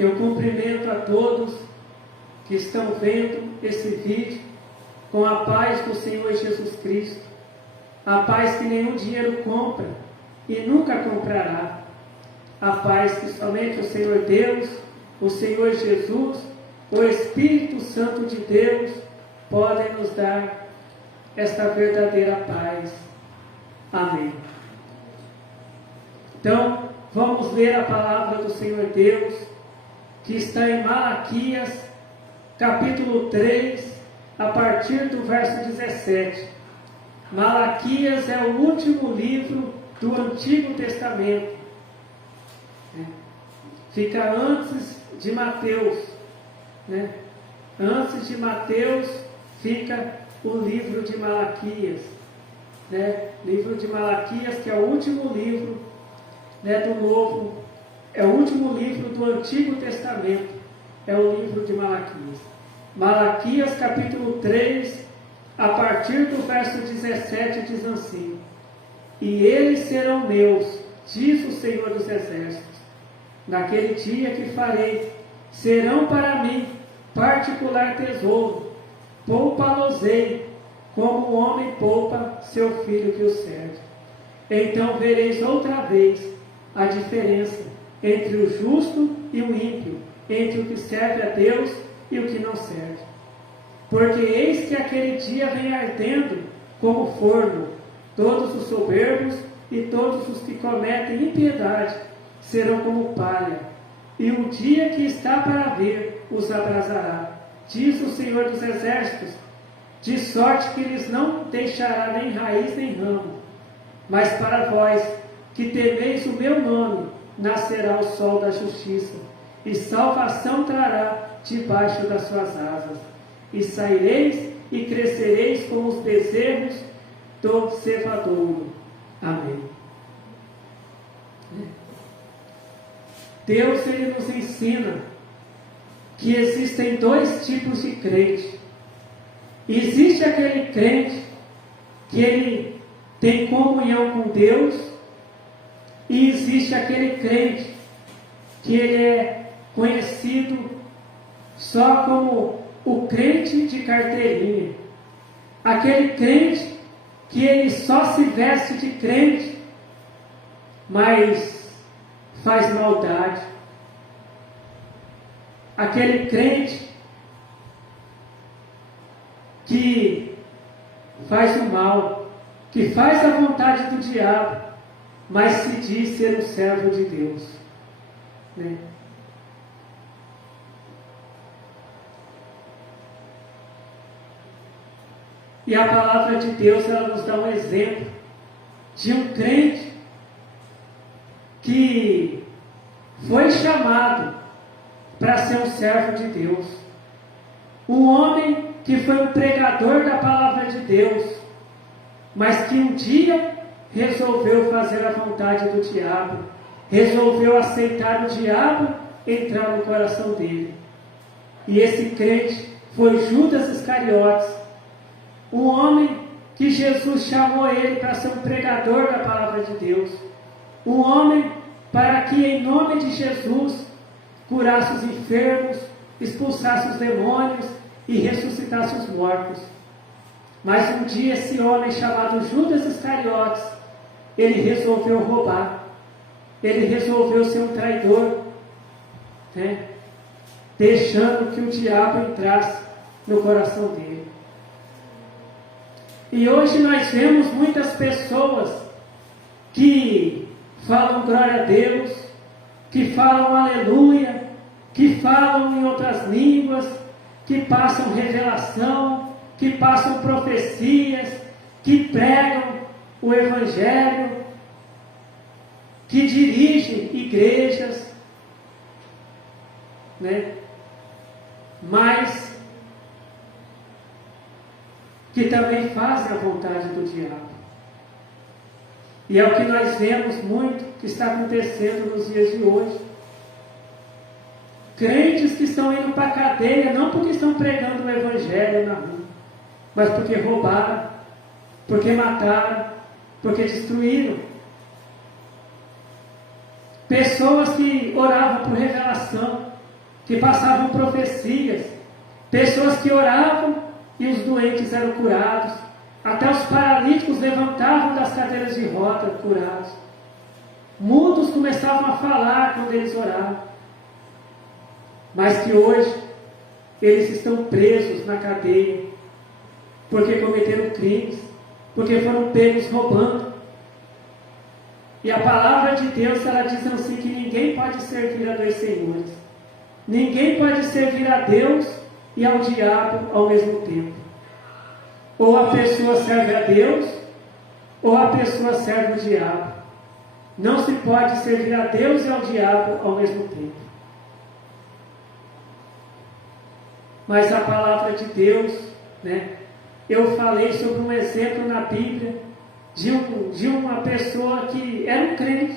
Eu cumprimento a todos que estão vendo esse vídeo com a paz do Senhor Jesus Cristo, a paz que nenhum dinheiro compra e nunca comprará, a paz que somente o Senhor Deus, o Senhor Jesus, o Espírito Santo de Deus podem nos dar esta verdadeira paz. Amém. Então, vamos ler a palavra do Senhor Deus, que está em Malaquias, capítulo 3, a partir do verso 17. Malaquias é o último livro do Antigo Testamento. Fica antes de Mateus. Antes de Mateus fica o livro de Malaquias. Livro de Malaquias, que é o último livro do Novo, é o último livro do Antigo Testamento, é o livro de Malaquias. Malaquias capítulo 3, a partir do verso 17, diz assim: E eles serão meus, diz o Senhor dos Exércitos, naquele dia que farei, serão para mim particular tesouro, poupa-los-ei, como o homem poupa seu filho que o serve. Então vereis outra vez a diferença entre o justo e o ímpio, entre o que serve a Deus e o que não serve. Porque eis que aquele dia vem ardendo como forno, todos os soberbos e todos os que cometem impiedade serão como palha, e o dia que está para vir os abrasará, diz o Senhor dos Exércitos, de sorte que lhes não deixará nem raiz nem ramo. Mas para vós, que temeis o meu nome, nascerá o sol da justiça, e salvação trará debaixo das suas asas. E saireis e crescereis como os bezerros do cevadouro. Amém. Deus, Ele nos ensina que existem dois tipos de crente. Existe aquele crente que ele tem comunhão com Deus, e existe aquele crente que ele é conhecido só como o crente de carteirinha. Aquele crente que ele só se veste de crente, mas faz maldade. Aquele crente que faz o mal, que faz a vontade do diabo, mas se diz ser um servo de Deus. E a palavra de Deus, ela nos dá um exemplo de um crente que foi chamado para ser um servo de Deus. Um homem que foi um pregador da palavra de Deus, mas que um dia resolveu fazer a vontade do diabo, resolveu aceitar o diabo entrar no coração dele. E esse crente foi Judas Iscariotes, um homem que Jesus chamou ele para ser um pregador da palavra de Deus, um homem para que em nome de Jesus curasse os enfermos, expulsasse os demônios e ressuscitasse os mortos. Mas um dia esse homem chamado Judas Iscariotes, ele resolveu roubar, ele resolveu ser um traidor, deixando que o diabo entrasse no coração dele. E hoje nós vemos muitas pessoas que falam glória a Deus, que falam aleluia, que falam em outras línguas, que passam revelação, que passam profecias, que pregam o Evangelho, que dirigem igrejas, mas que também fazem a vontade do diabo. E é o que nós vemos muito que está acontecendo nos dias de hoje. Crentes que estão indo para a cadeia, não porque estão pregando o Evangelho na rua, mas porque roubaram, porque mataram, porque destruíram. Pessoas que oravam por revelação, que passavam profecias, pessoas que oravam e os doentes eram curados, até os paralíticos levantavam das cadeiras de roda curados. Mudos começavam a falar quando eles oravam. Mas que hoje eles estão presos na cadeia, porque cometeram crimes, porque foram pegos roubando. E a palavra de Deus, ela diz assim, que ninguém pode servir a dois senhores. Ninguém pode servir a Deus e ao diabo ao mesmo tempo. Ou a pessoa serve a Deus, ou a pessoa serve o diabo. Não se pode servir a Deus e ao diabo ao mesmo tempo. Mas a palavra de Deus, né? Eu falei sobre um exemplo na Bíblia de uma pessoa que era um crente,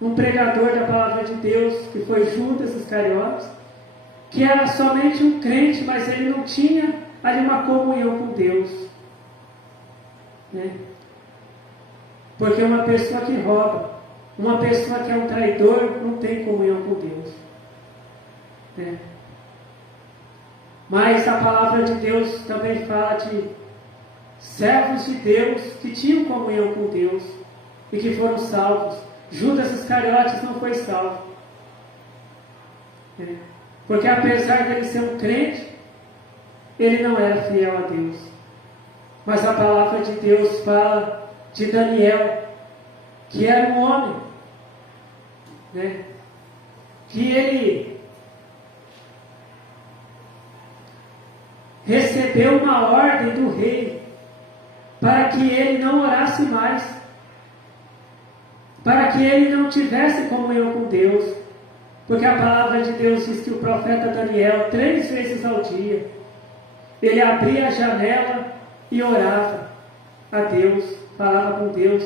um pregador da palavra de Deus, que foi Judas Iscariotes, que era somente um crente, mas ele não tinha ali uma comunhão com Deus, né? Porque uma pessoa que rouba, uma pessoa que é um traidor, não tem comunhão com Deus, né? Mas a palavra de Deus também fala de servos de Deus que tinham comunhão com Deus e que foram salvos. Judas Iscariotes não foi salvo, né? Porque apesar dele ser um crente, ele não era fiel a Deus. Mas a palavra de Deus fala de Daniel, que era um homem, né? Que ele recebeu uma ordem do rei para que ele não orasse mais, para que ele não tivesse comunhão com Deus, porque a palavra de Deus diz que o profeta Daniel, 3 vezes ao dia, ele abria a janela e orava a Deus, falava com Deus,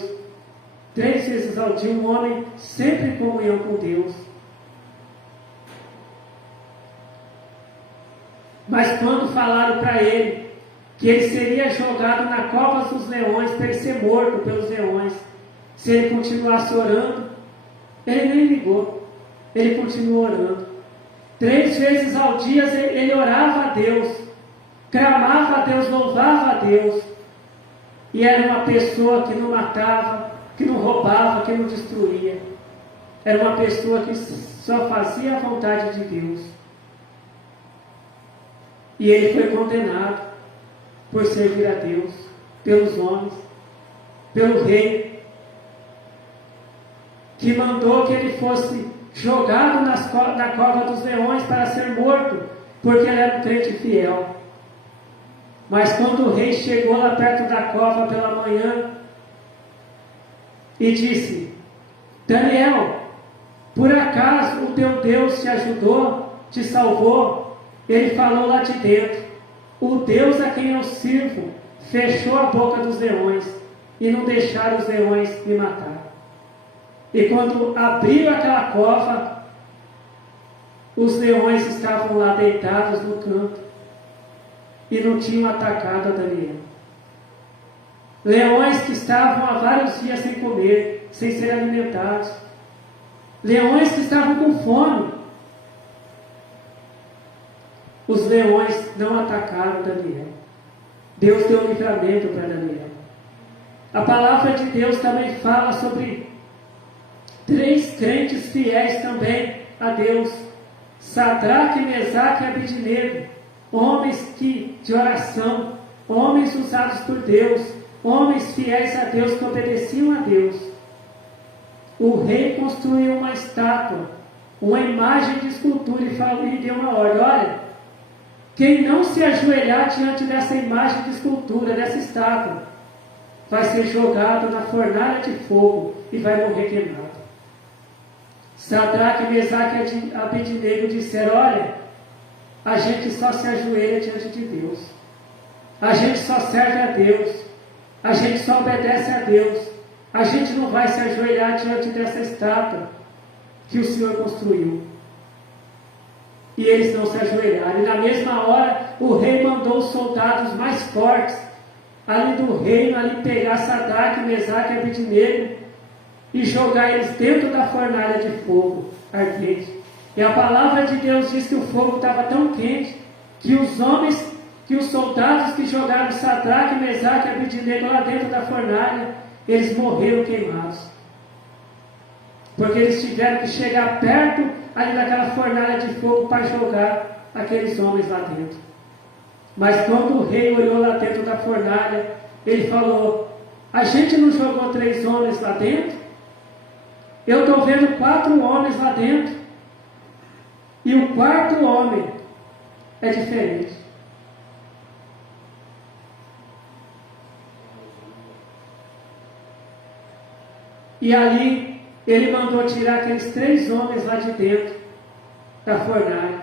3 vezes ao dia, um homem sempre em comunhão com Deus. Mas quando falaram para ele que ele seria jogado na cova dos leões, para ele ser morto pelos leões, se ele continuasse orando, ele nem ligou, ele continuou orando. 3 vezes ao dia ele orava a Deus, clamava a Deus, louvava a Deus, e era uma pessoa que não matava, que não roubava, que não destruía. Era uma pessoa que só fazia a vontade de Deus. E ele foi condenado por servir a Deus, pelos homens, pelo rei, que mandou que ele fosse jogado na cova dos leões para ser morto, porque ele era um crente fiel. Mas quando o rei chegou lá perto da cova pela manhã e disse: Daniel, por acaso o teu Deus te ajudou, te salvou? Ele falou lá de dentro: o Deus a quem eu sirvo fechou a boca dos leões e não deixaram os leões me matar. E quando abriu aquela cova, os leões estavam lá deitados no canto e não tinham atacado a Daniel. Leões que estavam há vários dias sem comer, sem ser alimentados. Leões que estavam com fome. Os leões não atacaram Daniel. Deus deu livramento para Daniel. A palavra de Deus também fala sobre 3 crentes fiéis também a Deus: Sadraque, Mesaque e Abednego, homens de oração, homens usados por Deus, homens fiéis a Deus, que obedeciam a Deus. O rei construiu uma estátua, uma imagem de escultura, e deu uma ordem: olha, quem não se ajoelhar diante dessa imagem de escultura, dessa estátua, vai ser jogado na fornalha de fogo e vai morrer queimado. Sadraque, Mesaque e Abednego disseram: olha, a gente só se ajoelha diante de Deus, a gente só serve a Deus, a gente só obedece a Deus, a gente não vai se ajoelhar diante dessa estátua que o Senhor construiu. E eles não se ajoelharam. E na mesma hora o rei mandou os soldados mais fortes ali do reino ali pegar Sadraque, Mesaque e Abednego e jogar eles dentro da fornalha de fogo ardente. E a palavra de Deus diz que o fogo estava tão quente que os homens, que os soldados que jogaram Sadraque, Mesaque e Abednego lá dentro da fornalha, eles morreram queimados. Porque eles tiveram que chegar perto ali daquela fornalha de fogo para jogar aqueles homens lá dentro. Mas quando o rei olhou lá dentro da fornalha, ele falou: a gente não jogou 3 homens lá dentro? Eu estou vendo 4 homens lá dentro. E o 4º homem é diferente. E ali ele mandou tirar aqueles 3 homens lá de dentro da fornalha.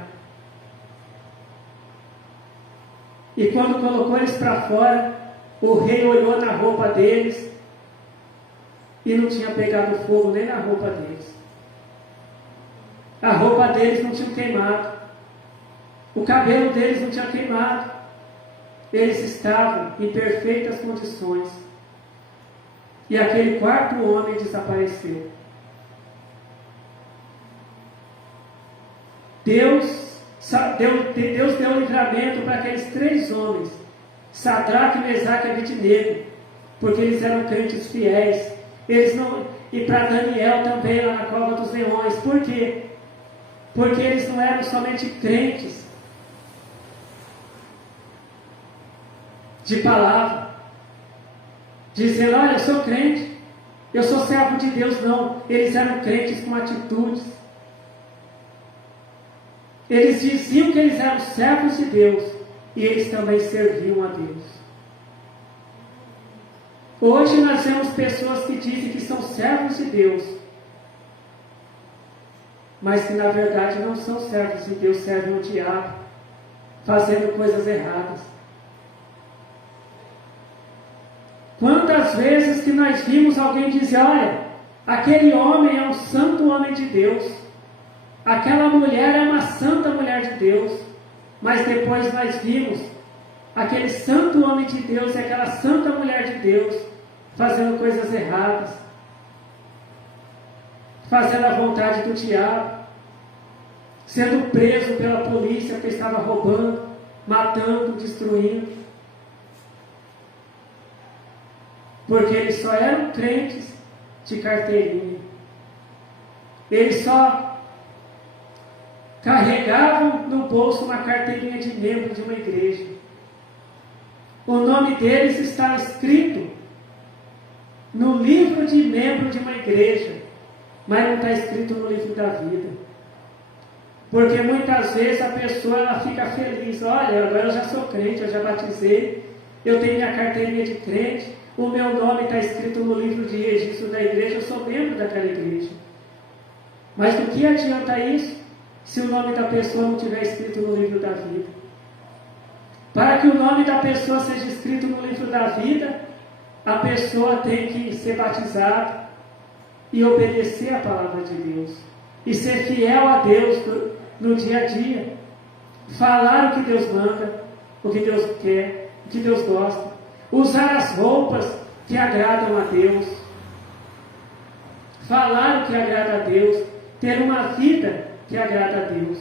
E quando colocou eles para fora, o rei olhou na roupa deles e não tinha pegado fogo nem na roupa deles. A roupa deles não tinha queimado. O cabelo deles não tinha queimado. Eles estavam em perfeitas condições. E aquele 4º homem desapareceu. Deus deu livramento para aqueles 3 homens, Sadraque, Mesaque e Abednego, porque eles eram crentes fiéis. E para Daniel também, lá na cova dos leões. Por quê? Porque eles não eram somente crentes de palavra, dizendo: olha, eu sou crente, eu sou servo de Deus. Não, eles eram crentes com atitudes. Eles diziam que eles eram servos de Deus e eles também serviam a Deus. Hoje nós vemos pessoas que dizem que são servos de Deus, mas que na verdade não são servos de Deus, servem o diabo, fazendo coisas erradas. Quantas vezes que nós vimos alguém dizer: olha, aquele homem é um santo homem de Deus, aquela mulher é uma santa mulher de Deus, mas depois nós vimos aquele santo homem de Deus e aquela santa mulher de Deus fazendo coisas erradas, fazendo a vontade do diabo, sendo preso pela polícia porque estava roubando, matando, destruindo, porque eles só eram crentes de carteirinha. Eles só carregavam no bolso uma carteirinha de membro de uma igreja. O nome deles está escrito no livro de membro de uma igreja, mas não está escrito no livro da vida. Porque muitas vezes a pessoa ela fica feliz: olha, agora eu já sou crente, eu já batizei, eu tenho minha carteirinha de crente, o meu nome está escrito no livro de registro da igreja, eu sou membro daquela igreja. Mas do que adianta isso se o nome da pessoa não estiver escrito no livro da vida? Para que o nome da pessoa seja escrito no livro da vida, a pessoa tem que ser batizada e obedecer a palavra de Deus, e ser fiel a Deus no dia a dia, falar o que Deus manda, o que Deus quer, o que Deus gosta, usar as roupas que agradam a Deus, falar o que agrada a Deus, ter uma vida que agrada a Deus.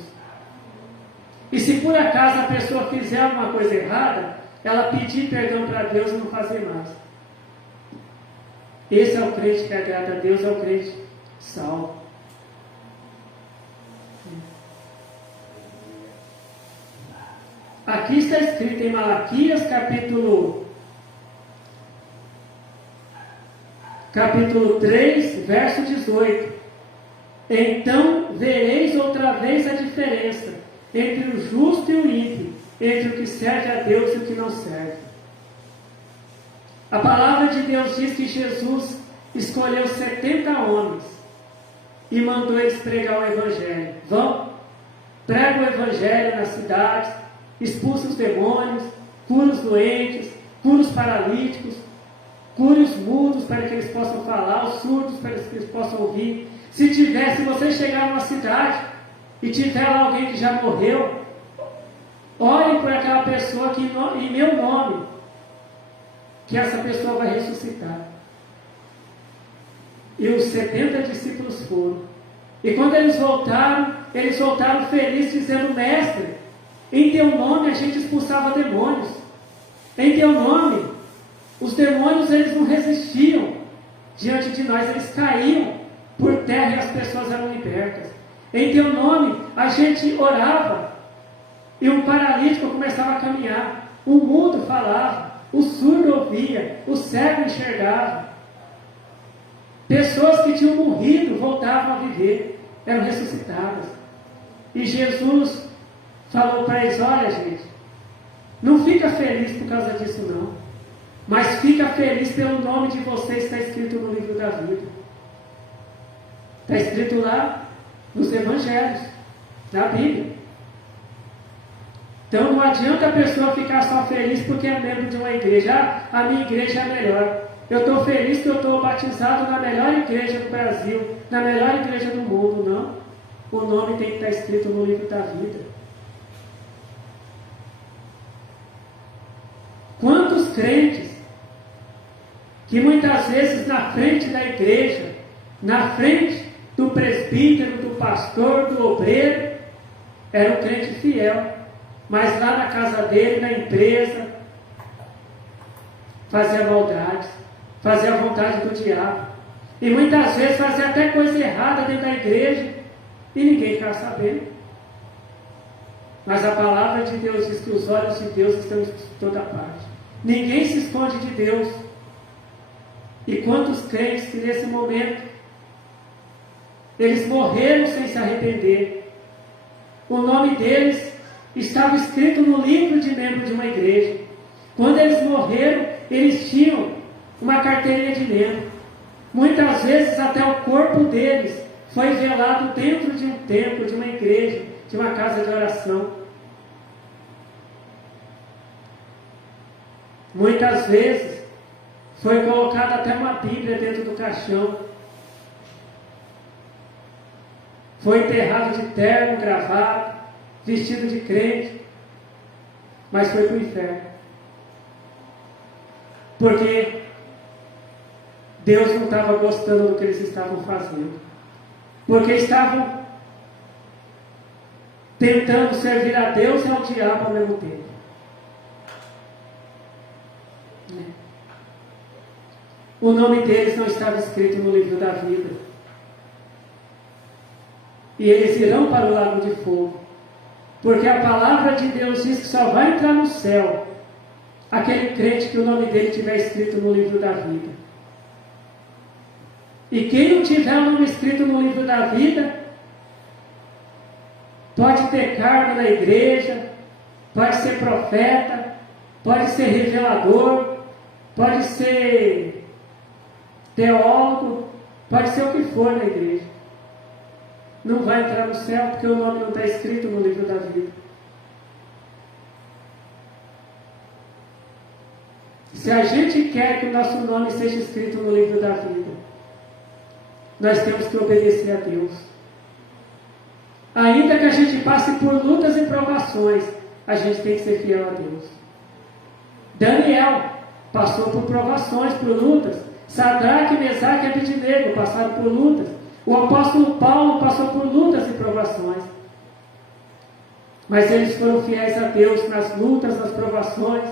E se por acaso a pessoa fizer alguma coisa errada, ela pedir perdão para Deus e não fazer mais. Esse é o crente que agrada a Deus, é o crente salvo. Aqui está escrito em Malaquias capítulo 3, verso 18: então vereis outra vez a diferença entre o justo e o ímpio, entre o que serve a Deus e o que não serve. A palavra de Deus diz que Jesus escolheu 70 homens e mandou eles pregar o Evangelho. Vão, prega o Evangelho nas cidades, expulsa os demônios, cura os doentes, cura os paralíticos, cure os mudos para que eles possam falar, os surdos para que eles possam ouvir. Se você chegar numa cidade e tiver lá alguém que já morreu, ore por aquela pessoa que em meu nome, que essa pessoa vai ressuscitar. E os 70 discípulos foram. E quando eles voltaram, eles voltaram felizes, dizendo: Mestre, em teu nome a gente expulsava demônios. Em teu nome, os demônios eles não resistiam diante de nós, eles caíam por terra e as pessoas eram libertas. Em teu nome a gente orava e um paralítico começava a caminhar, o mudo falava, o surdo ouvia, o cego enxergava. Pessoas que tinham morrido voltavam a viver, eram ressuscitadas. E Jesus falou para eles: olha, gente, não fica feliz por causa disso não, mas fica feliz pelo nome de vocês que está escrito no livro da vida. Está escrito lá nos Evangelhos, na Bíblia. Então não adianta a pessoa ficar só feliz porque é membro de uma igreja. A minha igreja é a melhor. Eu estou feliz que eu estou batizado na melhor igreja do Brasil, na melhor igreja do mundo. Não. O nome tem que estar escrito no livro da vida. Quantos crentes que muitas vezes na frente da igreja, na frente do presbítero, do pastor, do obreiro, era um crente fiel, mas lá na casa dele, na empresa, fazia maldades, fazia a vontade do diabo, e muitas vezes fazia até coisa errada dentro da igreja, e ninguém ficava sabendo. Mas a palavra de Deus diz que os olhos de Deus estão em toda parte. Ninguém se esconde de Deus. E quantos crentes que nesse momento eles morreram sem se arrepender. O nome deles estava escrito no livro de membro de uma igreja. Quando eles morreram, eles tinham uma carteirinha de membro. Muitas vezes até o corpo deles foi velado dentro de um templo, de uma igreja, de uma casa de oração. Muitas vezes foi colocada até uma Bíblia dentro do caixão. Foi enterrado de terno, gravado, vestido de crente, mas foi para o inferno. Porque Deus não estava gostando do que eles estavam fazendo. Porque estavam tentando servir a Deus e ao diabo ao mesmo tempo. O nome deles não estava escrito no livro da vida. E eles irão para o lago de fogo. Porque a palavra de Deus diz que só vai entrar no céu aquele crente que o nome dele estiver escrito no livro da vida. E quem não tiver o nome escrito no livro da vida, pode ter cargo na igreja, pode ser profeta, pode ser revelador, pode ser teólogo, pode ser o que for na igreja. Não vai entrar no céu porque o nome não está escrito no livro da vida. Se a gente quer que o nosso nome seja escrito no livro da vida, nós temos que obedecer a Deus. Ainda que a gente passe por lutas e provações, a gente tem que ser fiel a Deus. Daniel passou por provações, por lutas. Sadraque, Mesaque e Abednego passaram por lutas. O apóstolo Paulo passou por lutas e provações. Mas eles foram fiéis a Deus nas lutas, nas provações.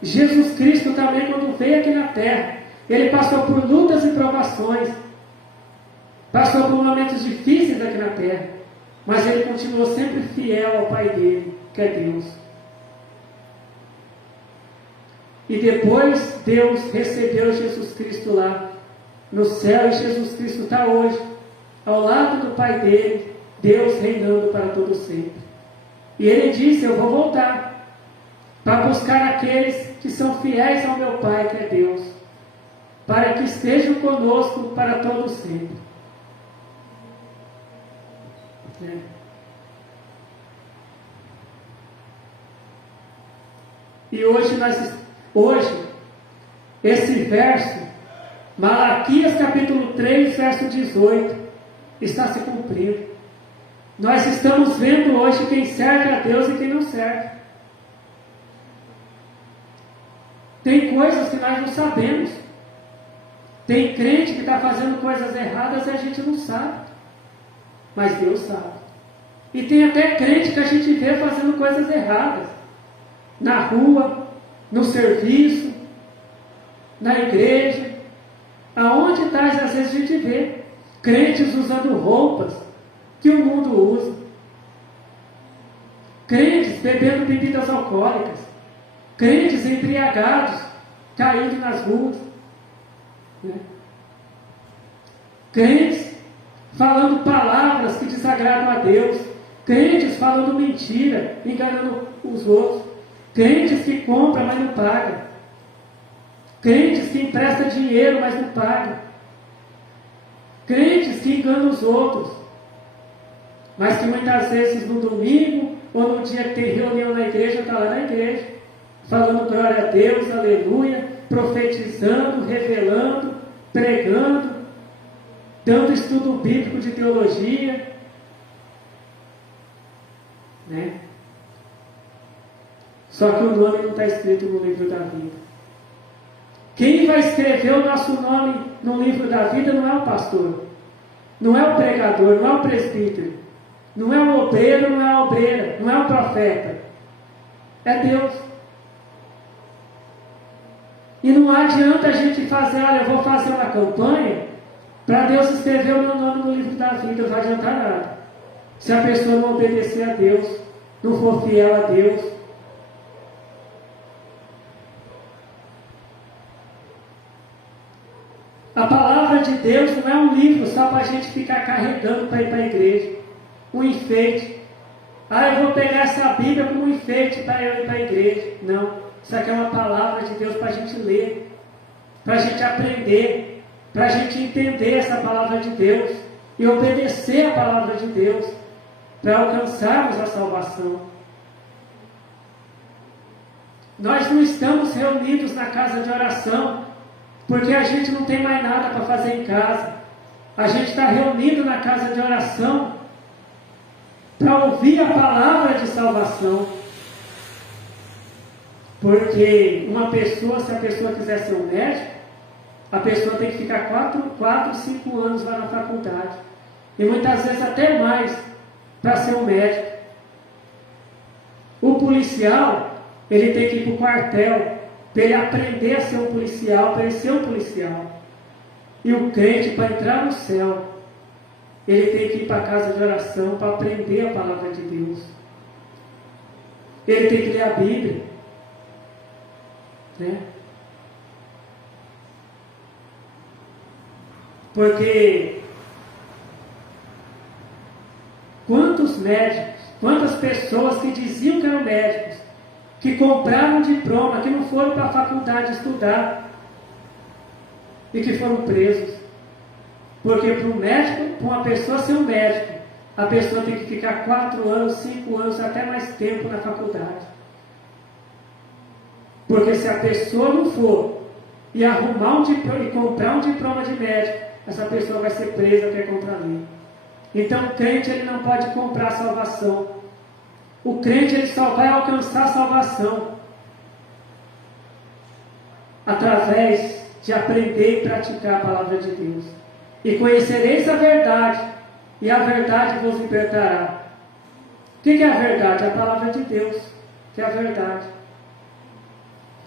Jesus Cristo também, quando veio aqui na terra, ele passou por lutas e provações. Passou por momentos difíceis aqui na terra. Mas ele continuou sempre fiel ao Pai dele, que é Deus. E depois Deus recebeu Jesus Cristo lá no céu, e Jesus Cristo está hoje ao lado do Pai dele, Deus reinando para todo sempre. E ele disse: eu vou voltar para buscar aqueles que são fiéis ao meu Pai, que é Deus, para que estejam conosco para todo sempre. E hoje esse verso, Malaquias capítulo 3, verso 18, está se cumprindo. Nós estamos vendo hoje quem serve a Deus e quem não serve. Tem coisas que nós não sabemos. Tem crente que está fazendo coisas erradas e a gente não sabe. Mas Deus sabe. E tem até crente que a gente vê fazendo coisas erradas. Na rua, no serviço, na igreja. Aonde tais, às vezes a gente vê crentes usando roupas que o mundo usa. Crentes bebendo bebidas alcoólicas. Crentes embriagados, caindo nas ruas. Né? Crentes falando palavras que desagradam a Deus. Crentes falando mentira, enganando os outros. Crentes que compram, mas não pagam. Crentes que emprestam dinheiro, mas não pagam. Crentes que enganam os outros. Mas que muitas vezes no domingo, ou no dia que tem reunião na igreja, está lá na igreja, falando glória a Deus, aleluia, profetizando, revelando, pregando, dando estudo bíblico de teologia. Né? Só que o nome não está escrito no livro da vida. Quem vai escrever o nosso nome no livro da vida não é o pastor, não é o pregador, não é o presbítero, não é o obreiro, não é a obreira, não é o profeta. É Deus. E não adianta a gente fazer, olha, eu vou fazer uma campanha para Deus escrever o meu nome no livro da vida, não vai adiantar nada. Se a pessoa não obedecer a Deus, não for fiel a Deus. A palavra de Deus não é um livro só para a gente ficar carregando para ir para a igreja. Um enfeite. Eu vou pegar essa Bíblia como um enfeite para eu ir para a igreja. Não. Isso aqui é uma palavra de Deus para a gente ler. Para a gente aprender. Para a gente entender essa palavra de Deus. E obedecer a palavra de Deus. Para alcançarmos a salvação. Nós não estamos reunidos na casa de oração porque a gente não tem mais nada para fazer em casa. A gente está reunido na casa de oração para ouvir a palavra de salvação. Porque uma pessoa, se a pessoa quiser ser um médico, a pessoa tem que ficar 4, 5 anos lá na faculdade. E muitas vezes até mais para ser um médico. O policial, ele tem que ir para o quartel, para ele aprender a ser um policial, para ele ser um policial. E o crente, para entrar no céu, ele tem que ir para a casa de oração para aprender a palavra de Deus. Ele tem que ler a Bíblia. Né? Porque quantos médicos, quantas pessoas que diziam que eram médicos, que compraram um diploma, que não foram para a faculdade estudar e que foram presos. Porque para um médico, para uma pessoa ser um médico, a pessoa tem que ficar 4 anos, 5 anos, até mais tempo na faculdade. Porque se a pessoa não for e arrumar um diploma e comprar um diploma de médico, essa pessoa vai ser presa até contra a lei. Então o crente, ele não pode comprar salvação. O crente, ele só vai alcançar a salvação através de aprender e praticar a palavra de Deus. E conhecereis a verdade, e a verdade vos libertará. O que é a verdade? A palavra de Deus, que é a verdade.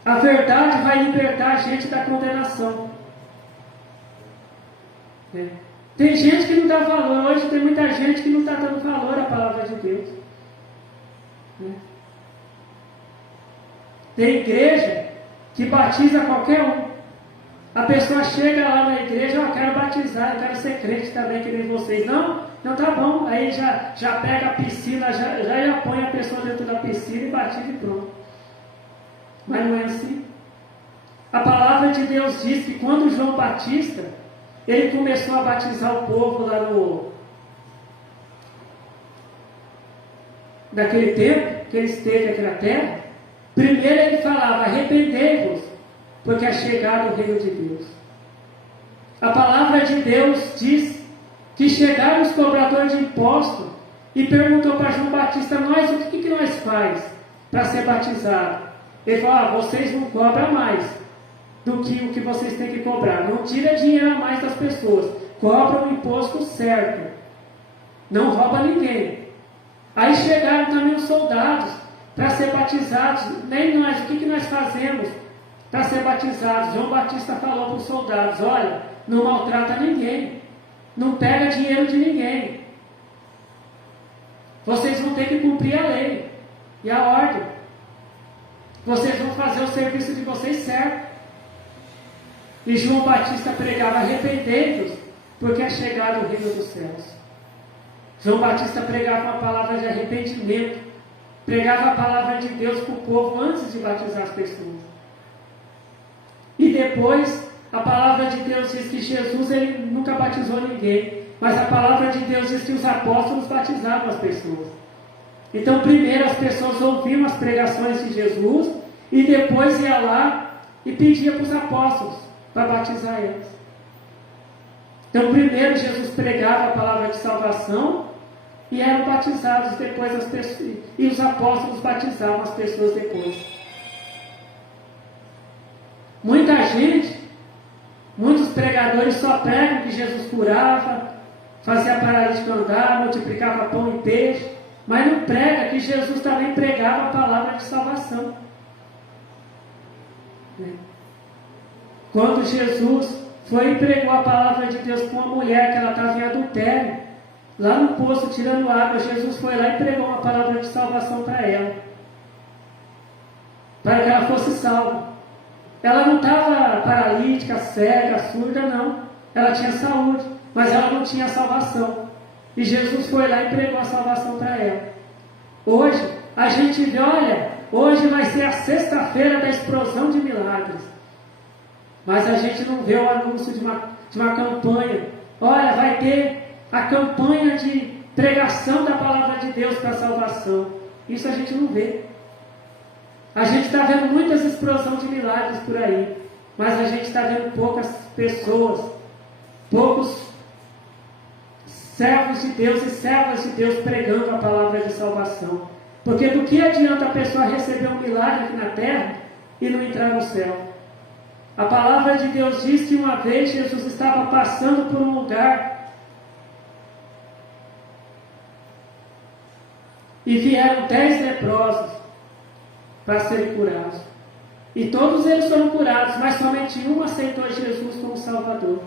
A verdade vai libertar a gente da condenação. Tem gente que não dá valor, hoje tem muita gente que não está dando valor à palavra de Deus. Tem igreja que batiza qualquer um. A pessoa chega lá na igreja, eu quero batizar, eu quero ser crente também, que nem vocês. Não, tá bom. Aí já pega a piscina, já põe a pessoa dentro da piscina e batiza e pronto. Mas não é assim. A palavra de Deus diz que quando João Batista, ele começou a batizar o povo lá naquele tempo que ele esteve aqui na terra, primeiro ele falava: arrependei-vos, porque é chegado o reino de Deus. A palavra de Deus diz que chegaram os cobradores de impostos e perguntou para João Batista: nós, o que nós faz para ser batizado? Ele falou: vocês não cobram mais do que o que vocês têm que cobrar. Não tira dinheiro a mais das pessoas. Cobra o imposto certo. Não rouba ninguém. Aí chegaram também os soldados para ser batizados. Nem nós, o que nós fazemos para ser batizados? João Batista falou para os soldados: olha, não maltrata ninguém, não pega dinheiro de ninguém. Vocês vão ter que cumprir a lei e a ordem. Vocês vão fazer o serviço de vocês certo. E João Batista pregava: arrependei-vos, porque é chegado o reino dos céus. João Batista pregava uma palavra de arrependimento, pregava a palavra de Deus para o povo antes de batizar as pessoas. E depois, a palavra de Deus diz que Jesus ele nunca batizou ninguém, mas a palavra de Deus diz que os apóstolos batizavam as pessoas. Então, primeiro as pessoas ouviam as pregações de Jesus e depois ia lá e pedia para os apóstolos para batizar eles. Então, primeiro Jesus pregava a palavra de salvação e eram batizados depois as pessoas, e os apóstolos batizavam as pessoas depois. Muita gente, muitos pregadores só pregam que Jesus curava, fazia paralítico andar, multiplicava pão e peixe, mas não prega que Jesus também pregava a palavra de salvação. Quando Jesus foi e pregou a palavra de Deus para uma mulher que ela estava em adultério, lá no poço tirando água, Jesus foi lá e pregou uma palavra de salvação para ela, para que ela fosse salva. Ela não estava paralítica, cega, surda, não. Ela tinha saúde, mas ela não tinha salvação. E Jesus foi lá e pregou a salvação para ela. Hoje, a gente vê, olha, hoje vai ser a sexta-feira da explosão de milagres. Mas a gente não vê o anúncio de uma campanha. Olha, vai ter a campanha de pregação da palavra de Deus para a salvação. Isso a gente não vê. A gente está vendo muitas explosões de milagres por aí, mas a gente está vendo poucas pessoas, poucos servos de Deus e servas de Deus pregando a palavra de salvação. Porque do que adianta a pessoa receber um milagre aqui na terra e não entrar no céu? A palavra de Deus diz que uma vez Jesus estava passando por um lugar e vieram 10 leprosos para serem curados. E todos eles foram curados, mas somente um aceitou Jesus como Salvador.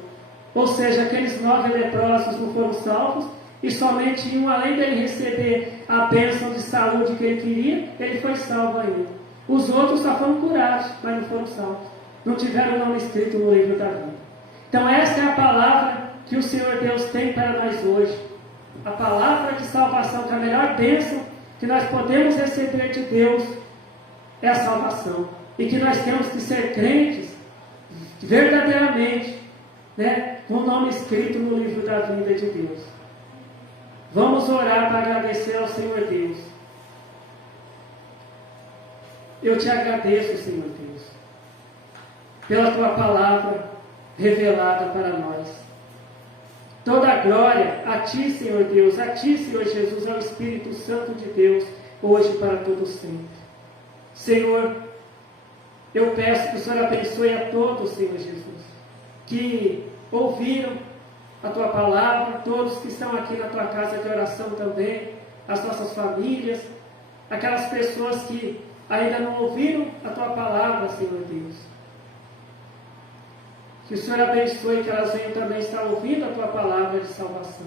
Ou seja, aqueles 9 leprosos não foram salvos, e somente um, além dele receber a bênção de saúde que ele queria, ele foi salvo ainda. Os outros só foram curados, mas não foram salvos. Não tiveram o nome escrito no livro da vida. Então essa é a palavra que o Senhor Deus tem para nós hoje. A palavra de salvação, que é a melhor bênção que nós podemos receber de Deus é a salvação. E que nós temos que ser crentes verdadeiramente, com o nome escrito no livro da vida de Deus. Vamos orar para agradecer ao Senhor Deus. Eu te agradeço, Senhor Deus, pela tua palavra revelada para nós. Toda a glória a ti, Senhor Deus, a ti, Senhor Jesus, ao Espírito Santo de Deus, hoje e para todo sempre. Senhor, eu peço que o Senhor abençoe a todos, Senhor Jesus, que ouviram a tua palavra, todos que estão aqui na tua casa de oração também, as nossas famílias, aquelas pessoas que ainda não ouviram a tua palavra, Senhor Deus. Que o Senhor abençoe, que elas venham também estar ouvindo a tua palavra de salvação.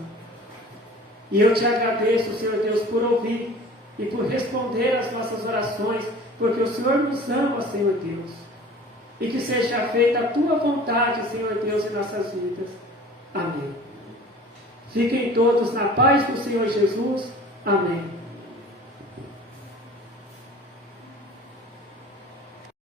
E eu te agradeço, Senhor Deus, por ouvir e por responder às nossas orações, porque o Senhor nos ama, Senhor Deus. E que seja feita a tua vontade, Senhor Deus, em nossas vidas. Amém. Fiquem todos na paz do Senhor Jesus. Amém.